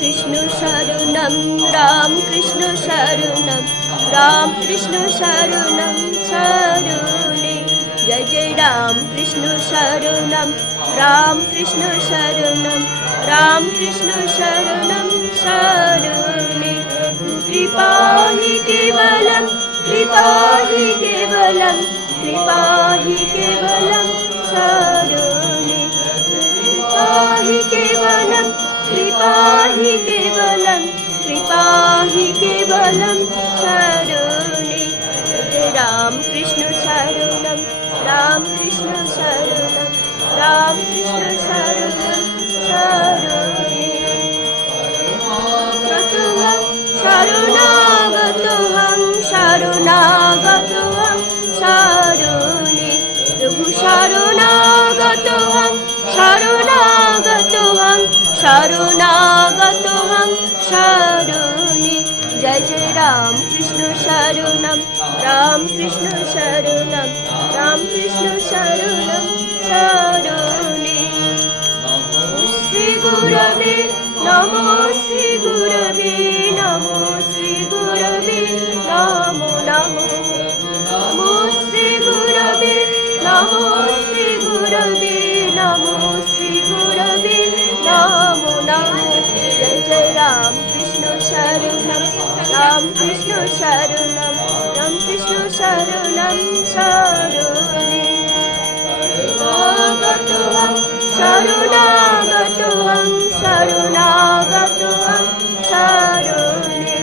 कृष्ण शरणं रामकृष्ण शरुणं राम कृष्ण शरणं जय जजय रामकृष्ण शरणं रामकृष्ण शरणं रामकृष्ण शरणं सारुणे। कृपाली देवलं कृपाली केवलं कृपाहि देवलं सारणं রাম কৃষ্ণ শরণম শরণে গতহং শরণাগতহং শরণাগতহং শরণে প্রভু শরণাগতহং শরণাগতহং শরণাগতহং শরণে জয় জয় রাম কৃষ্ণ শরণম রাম কৃষ্ণ শরণম রাম কৃষ্ণ শরণম শরণে শ্রী গুরবে নমো শ্রী গুরবে শরণম রাম কৃষ্ণ শরণম শরণে শরণাগতহং শরণাগতহং শরণাগতহং শরণে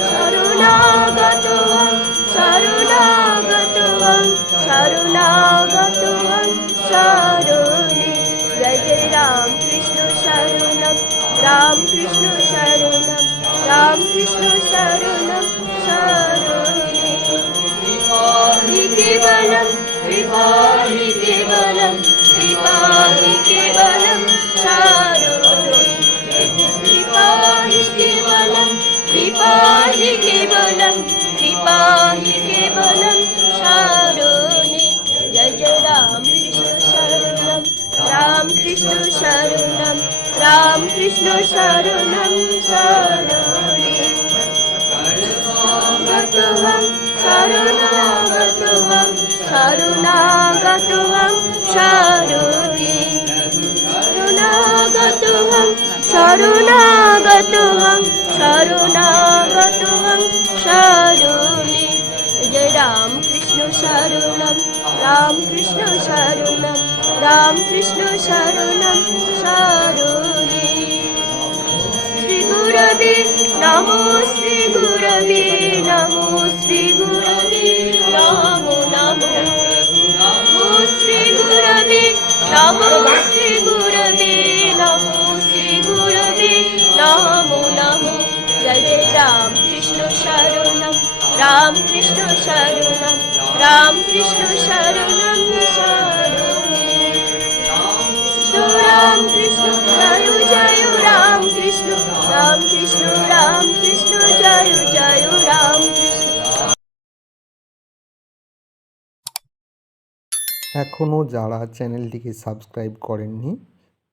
শরণাগতহং শরণাগতহং শরণাগতহং শরণে জয় জয় রাম কৃষ্ণ শরণম রাম কৃষ্ণ রামকৃষ্ণ শরণম শরণে হরি কেবলম হরি কেবলম হরি কেবলম শরণে হরি কেবলম হরি কেবলম শরণে জয় জয় রামকৃষ্ণ শরণম রামকৃষ্ণ শরণ जय राम कृष्ण शरणं राम कृष्ण शरणं राम कृष्ण शरणं शरणे গতহং শরণাগতহং শরণাগতহং শরণে শরণাগতহং শরণাগতহং শরণাগতহং শরণে জয় রাম কৃষ্ণ শরণম রাম কৃষ্ণ শরণম রাম কৃষ্ণ শরণম শরণে শ্রী গুরবে নমো শ্রী গুরবে নমো শ্রী গুরবে নমো নমো নমো শ্রী গুরবে নমো শ্রী গুরবে নমো শ্রী গুরবে নমো নমো জয় রাম কৃষ্ণ শরণম রাম কৃষ্ণ শরণম রাম কৃষ্ণ শরণম শরণে এখনও যারা চ্যানেলটিকে সাবস্ক্রাইব করেননি,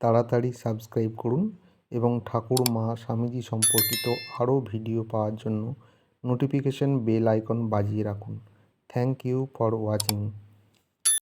তাড়াতাড়ি সাবস্ক্রাইব করুন এবং ঠাকুর মা স্বামীজি সম্পর্কিত আরও ভিডিও পাওয়ার জন্য নোটিফিকেশন বেল আইকন বাজিয়ে রাখুন। Thank you for watching